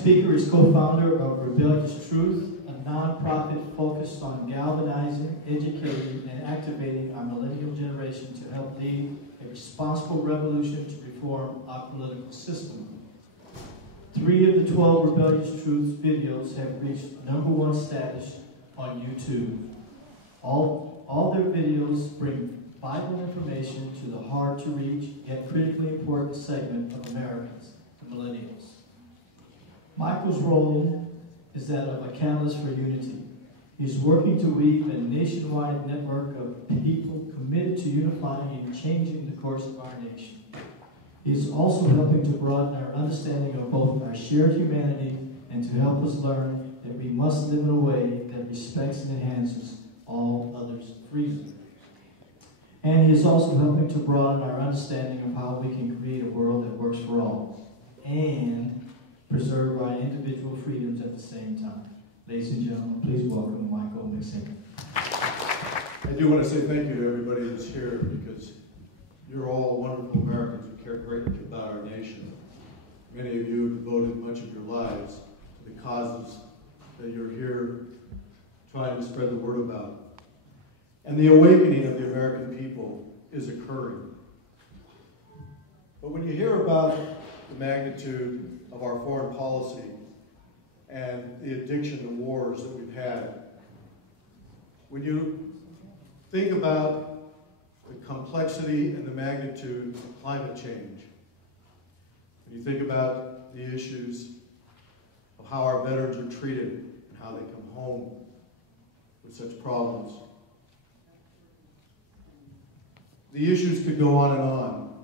speaker is co-founder of Rebellious Truth, a nonprofit focused on galvanizing, educating, and activating our millennial generation to help lead a responsible revolution to reform our political system. 3 of the 12 Rebellious Truths videos have reached #1 status on YouTube. All their videos bring Bible information to the hard-to-reach yet critically important segment of Americans, the millennials. Michael's role is that of a catalyst for unity. He's working to weave a nationwide network of people committed to unifying and changing the course of our nation. He's also helping to broaden our understanding of both our shared humanity and to help us learn that we must live in a way that respects and enhances all others' freedom. And he is also helping to broaden our understanding of how we can create a world that works for all and preserve our individual freedoms at the same time. Ladies and gentlemen, please welcome Michael Maxsenti. I do want to say thank you to everybody that's here, because you're all wonderful Americans who care greatly about our nation. Many of you have devoted much of your lives to the causes that you're here trying to spread the word about. And the awakening of the American people is occurring. But when you hear about the magnitude of our foreign policy and the addiction to wars that we've had, when you think about the complexity and the magnitude of climate change, when you think about the issues of how our veterans are treated and how they come home with such problems, the issues could go on and on.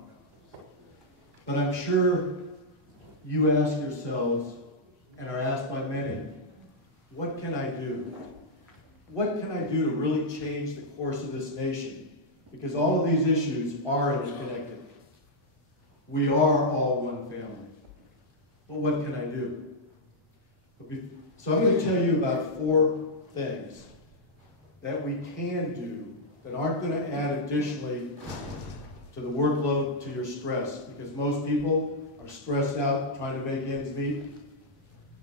But I'm sure you ask yourselves, and are asked by many, what can I do? What can I do to really change the course of this nation? Because all of these issues are interconnected. We are all one family. Well, what can I do? So I'm going to tell you about 4 things that we can do that aren't going to add additionally to the workload, to your stress, because most people are stressed out trying to make ends meet.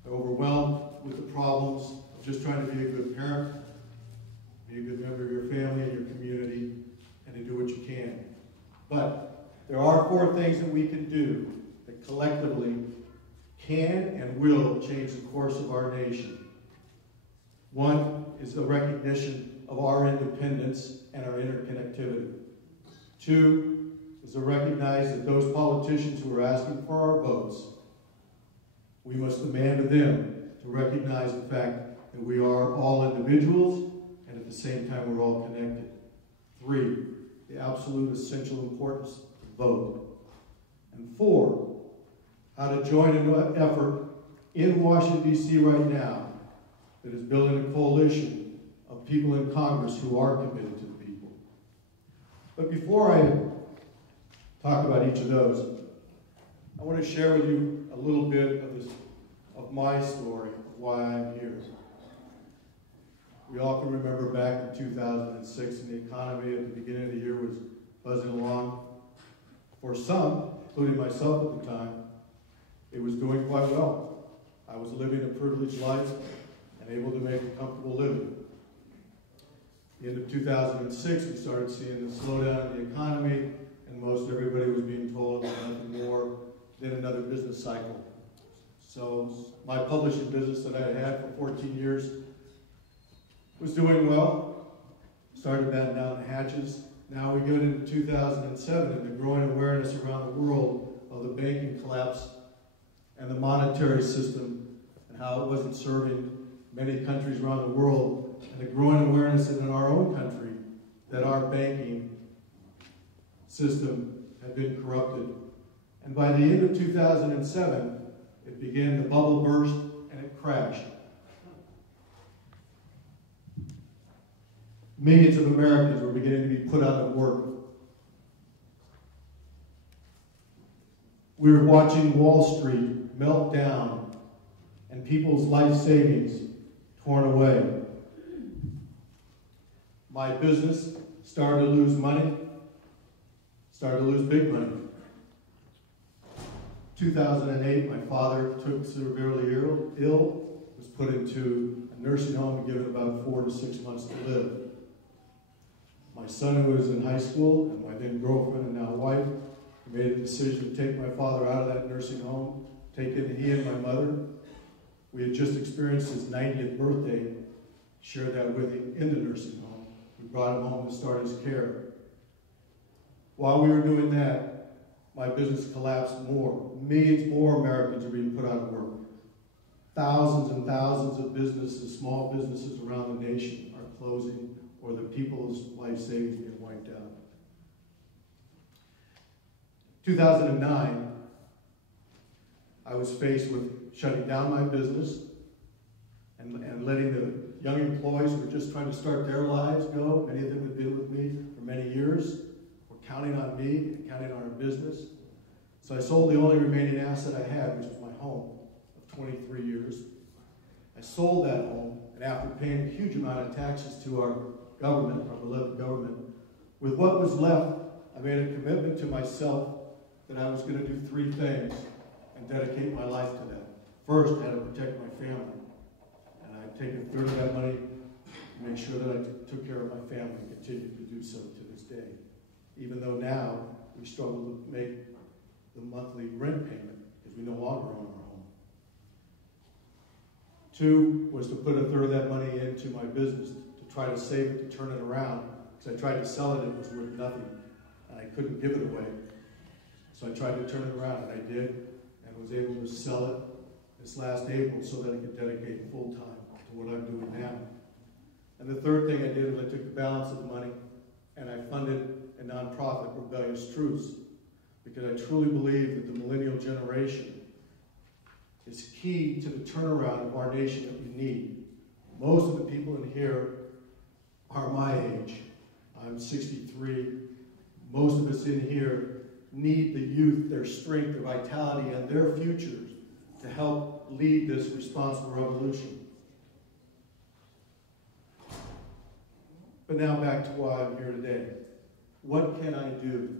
They're overwhelmed with the problems of just trying to be a good parent, be a good member of your family and your community, and to do what you can. But there are 4 things that we can do that collectively can and will change the course of our nation. 1 is the recognition of our independence and our interconnectivity. 2 is to recognize that those politicians who are asking for our votes, we must demand of them to recognize the fact that we are all individuals and at the same time we're all connected. 3, the absolute essential importance to vote. And 4, how to join an effort in Washington, D.C. right now that is building a coalition of people in Congress who are committed to the people. But before I talk about each of those, I want to share with you a little bit of my story, of why I'm here. We all can remember back in 2006, and the economy at the beginning of the year was buzzing along. For some, including myself at the time, it was doing quite well. I was living a privileged life and able to make a comfortable living. At the end of 2006, we started seeing the slowdown in the economy, and most everybody was being told it was nothing more than another business cycle. So my publishing business that I had for 14 years was doing well. Started batting down the hatches. Now we go into 2007 and the growing awareness around the world of the banking collapse and the monetary system and how it wasn't serving many countries around the world, and the growing awareness in our own country that our banking system had been corrupted. And by the end of 2007, it began, the bubble burst and it crashed. Millions of Americans were beginning to be put out of work. We were watching Wall Street melt down and people's life savings torn away. My business started to lose money, started to lose big money. 2008, my father took severely ill, was put into a nursing home and given about 4 to 6 months to live. My son, who was in high school, and my then girlfriend and now wife, made a decision to take my father out of that nursing home, take in he and my mother. We had just experienced his 90th birthday, shared that with him in the nursing home. We brought him home to start his care. While we were doing that, my business collapsed more. Millions more Americans are being put out of work. Thousands and thousands of businesses, small businesses around the nation are closing, or the people's life savings being wiped out. 2009, I was faced with shutting down my business and letting the young employees who were just trying to start their lives go. Many of them had been with me for many years, were counting on me and counting on our business. So I sold the only remaining asset I had, which was my home of 23 years. I sold that home, and after paying a huge amount of taxes to our government, our beloved government, with what was left, I made a commitment to myself that I was going to do 3 things and dedicate my life to them. First, I had to protect my family. And I'd take a third of that money to make sure that I took care of my family and continue to do so to this day. Even though now we struggle to make the monthly rent payment because we no longer own our home. 2 was to put a third of that money into my business to try to save it, to turn it around. Because I tried to sell it, it was worth nothing. And I couldn't give it away. So I tried to turn it around, and I did, and was able to sell it this last April so that I could dedicate full time to what I'm doing now. And the third thing I did was I took the balance of the money and I funded a nonprofit, Rebellious Truths, because I truly believe that the millennial generation is key to the turnaround of our nation that we need. Most of the people in here are my age. I'm 63. Most of us in here need the youth, their strength, their vitality, and their futures to help lead this responsible revolution. But now back to why I'm here today. What can I do?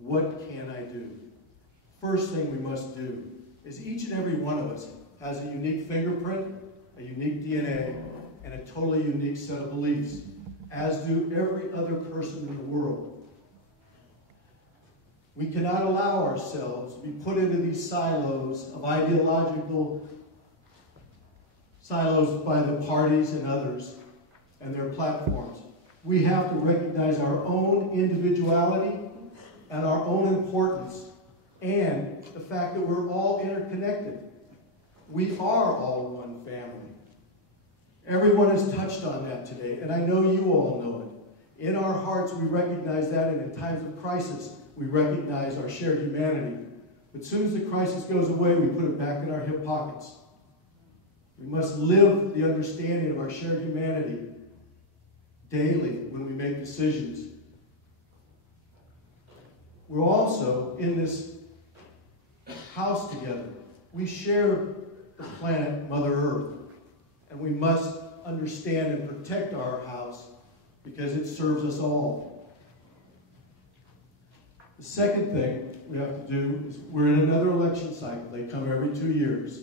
What can I do? First thing we must do is each and every one of us has a unique fingerprint, a unique DNA, and a totally unique set of beliefs, as do every other person in the world. We cannot allow ourselves to be put into these silos of ideological silos by the parties and others and their platforms. We have to recognize our own individuality and our own importance and the fact that we're all interconnected. We are all one family. Everyone has touched on that today, and I know you all know it. In our hearts, we recognize that, and in times of crisis, we recognize our shared humanity. But as soon as the crisis goes away, we put it back in our hip pockets. We must live the understanding of our shared humanity daily when we make decisions. We're also in this house together. We share the planet, Mother Earth, and we must understand and protect our house because it serves us all. The second thing we have to do is we're in another election cycle. They come every 2 years.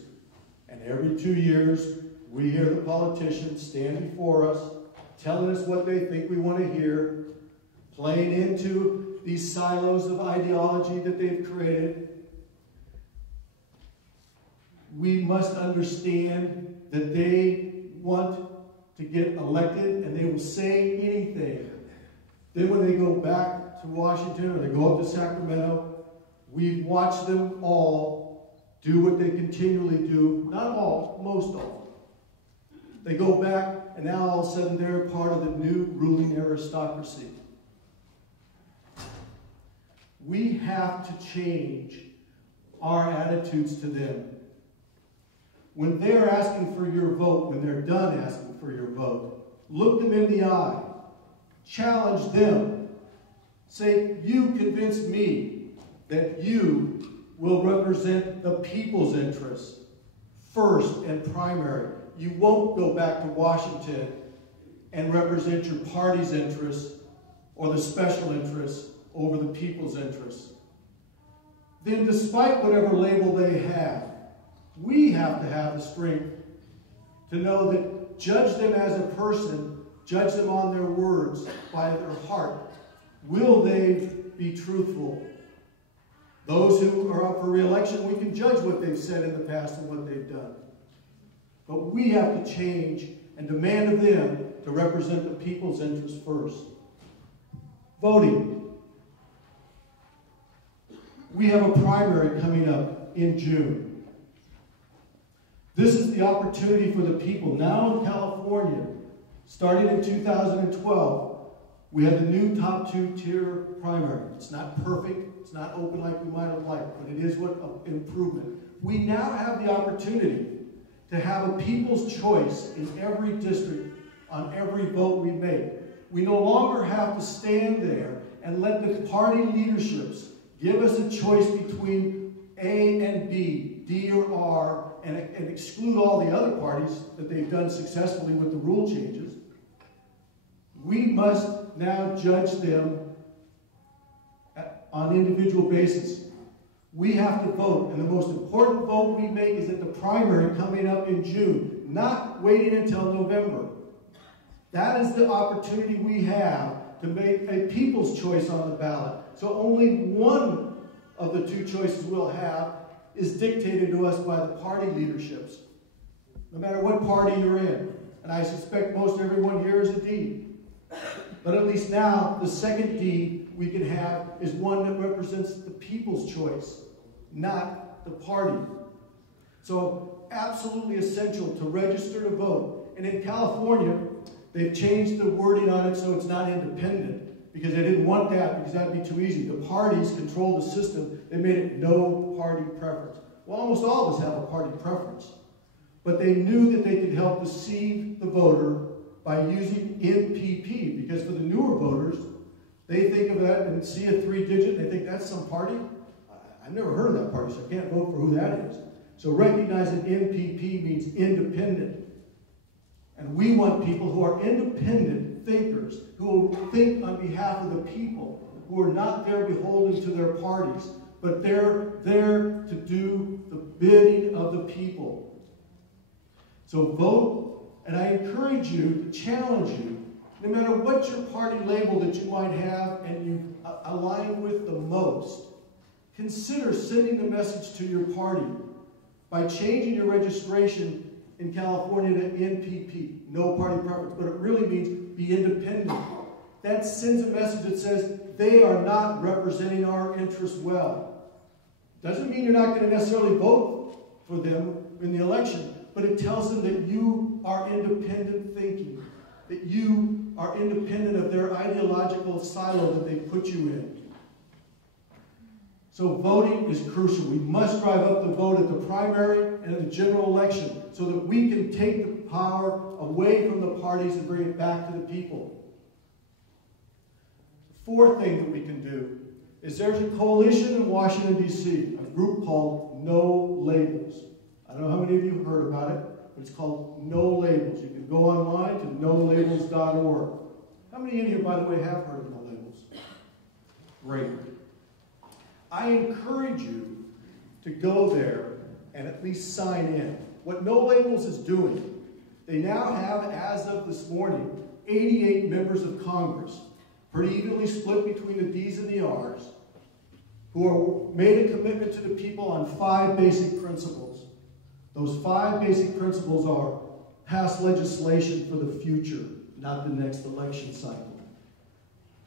And every 2 years, we hear the politicians stand before us, telling us what they think we want to hear, playing into these silos of ideology that they've created. We must understand that they want to get elected and they will say anything. Then when they go back to Washington or they go up to Sacramento, we've watched them all do what they continually do. Not all, most all. They go back and now all of a sudden they're part of the new ruling aristocracy. We have to change our attitudes to them. When they're asking for your vote, when they're done asking for your vote, look them in the eye. Challenge them. Say, you convince me that you will represent the people's interests first and primary. You won't go back to Washington and represent your party's interests or the special interests over the people's interests. then despite whatever label they have, we have to have the strength to know that judge them as a person, judge them on their words, by their heart. Will they be truthful? Those who are up for re-election, we can judge what they've said in the past and what they've done. But we have to change and demand of them to represent the people's interests first. Voting. We have a primary coming up in June. This is the opportunity for the people. Now in California, starting in 2012, we have the new top two-tier primary. It's not perfect. It's not open like we might have liked, but it is an improvement. We now have the opportunity to have a people's choice in every district on every vote we make. We no longer have to stand there and let the party leaderships give us a choice between A and B, D or R, and exclude all the other parties that they've done successfully with the rule changes. We must now judge them on an individual basis. We have to vote, and the most important vote we make is at the primary coming up in June, not waiting until November. That is the opportunity we have to make a people's choice on the ballot. So only one of the two choices we'll have is dictated to us by the party leaderships, no matter what party you're in. And I suspect most everyone here is a D. But at least now, the second D we can have is one that represents the people's choice, not the party. So absolutely essential to register to vote. And in California, they've changed the wording on it so it's not independent, because they didn't want that, because that'd be too easy. The parties control the system. They made it no party preference. Well, almost all of us have a party preference. But they knew that they could help deceive the voter by using NPP, because for the newer voters, they think of that and see a 3-digit, and they think that's some party. I've never heard of that party, so I can't vote for who that is. So recognize that NPP means independent. And we want people who are independent thinkers, who will think on behalf of the people, who are not there beholden to their parties, but they're there to do the bidding of the people. So vote. And I encourage you, to challenge you, no matter what your party label that you might have and you align with the most, consider sending the message to your party by changing your registration in California to NPP, no party preference, but it really means be independent. That sends a message that says they are not representing our interests well. Doesn't mean you're not going to necessarily vote for them in the election, but it tells them that you are independent thinking, that you are independent of their ideological silo that they put you in. So voting is crucial. We must drive up the vote at the primary and in the general election so that we can take the power away from the parties and bring it back to the people. The fourth thing that we can do is there's a coalition in Washington, D.C., a group called No Labels. I don't know how many of you have heard about it, but it's called No Labels. You can go online to nolabels.org. How many of you, by the way, have heard of No Labels? Great. I encourage you to go there and at least sign in. What No Labels is doing, they now have, as of this morning, 88 members of Congress, pretty evenly split between the D's and the R's, who are made a commitment to the people on 5 basic principles. Those 5 basic principles are: pass legislation for the future, not the next election cycle.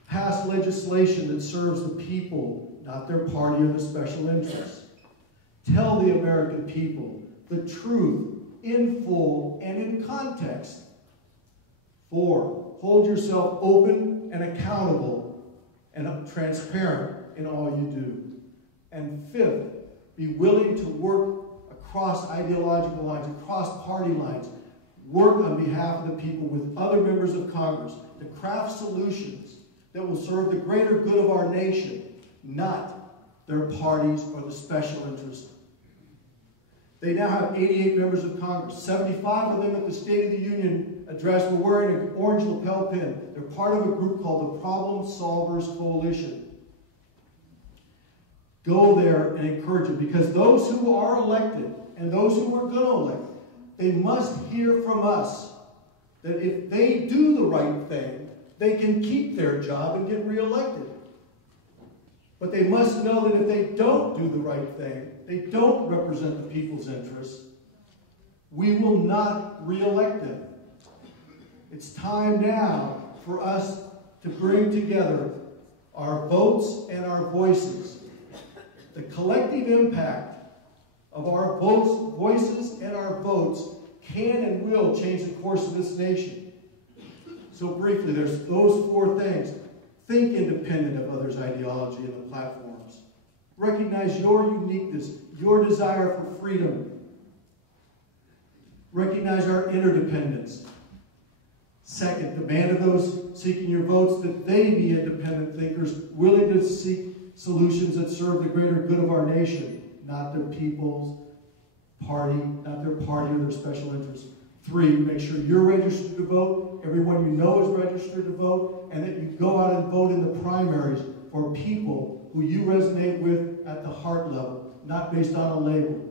Pass legislation that serves the people, not their party or the special interests. Tell the American people the truth in full and in context. 4, hold yourself open and accountable and transparent in all you do. And 5th, be willing to work across ideological lines, across party lines, work on behalf of the people with other members of Congress to craft solutions that will serve the greater good of our nation, not their parties or the special interests. They now have 88 members of Congress. 75 of them at the State of the Union address were wearing an orange lapel pin. They're part of a group called the Problem Solvers Coalition. Go there and encourage them, because those who are elected and those who we're going to elect, they must hear from us that if they do the right thing, they can keep their job and get reelected. But they must know that if they don't do the right thing, they don't represent the people's interests, we will not reelect them. It's time now for us to bring together our votes and our voices. The collective impact of our voices and our votes can and will change the course of this nation. So briefly, there's those four things. Think independent of others' ideology and the platforms. Recognize your uniqueness, your desire for freedom. Recognize our interdependence. Second, demand of those seeking your votes that they be independent thinkers, willing to seek solutions that serve the greater good of our nation, not their people's party, not their party or their special interests. Three, make sure you're registered to vote, everyone you know is registered to vote, and that you go out and vote in the primaries for people who you resonate with at the heart level, not based on a label.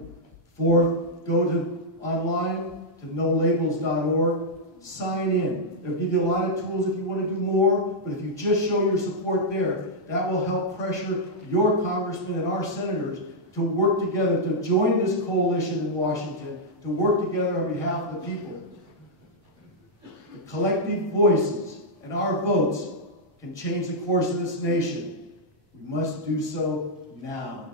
Fourth, go online to nolabels.org. Sign in. They'll give you a lot of tools if you want to do more, but if you just show your support there, that will help pressure your congressmen and our senators to work together, to join this coalition in Washington, to work together on behalf of the people. The collective voices and our votes can change the course of this nation. We must do so now.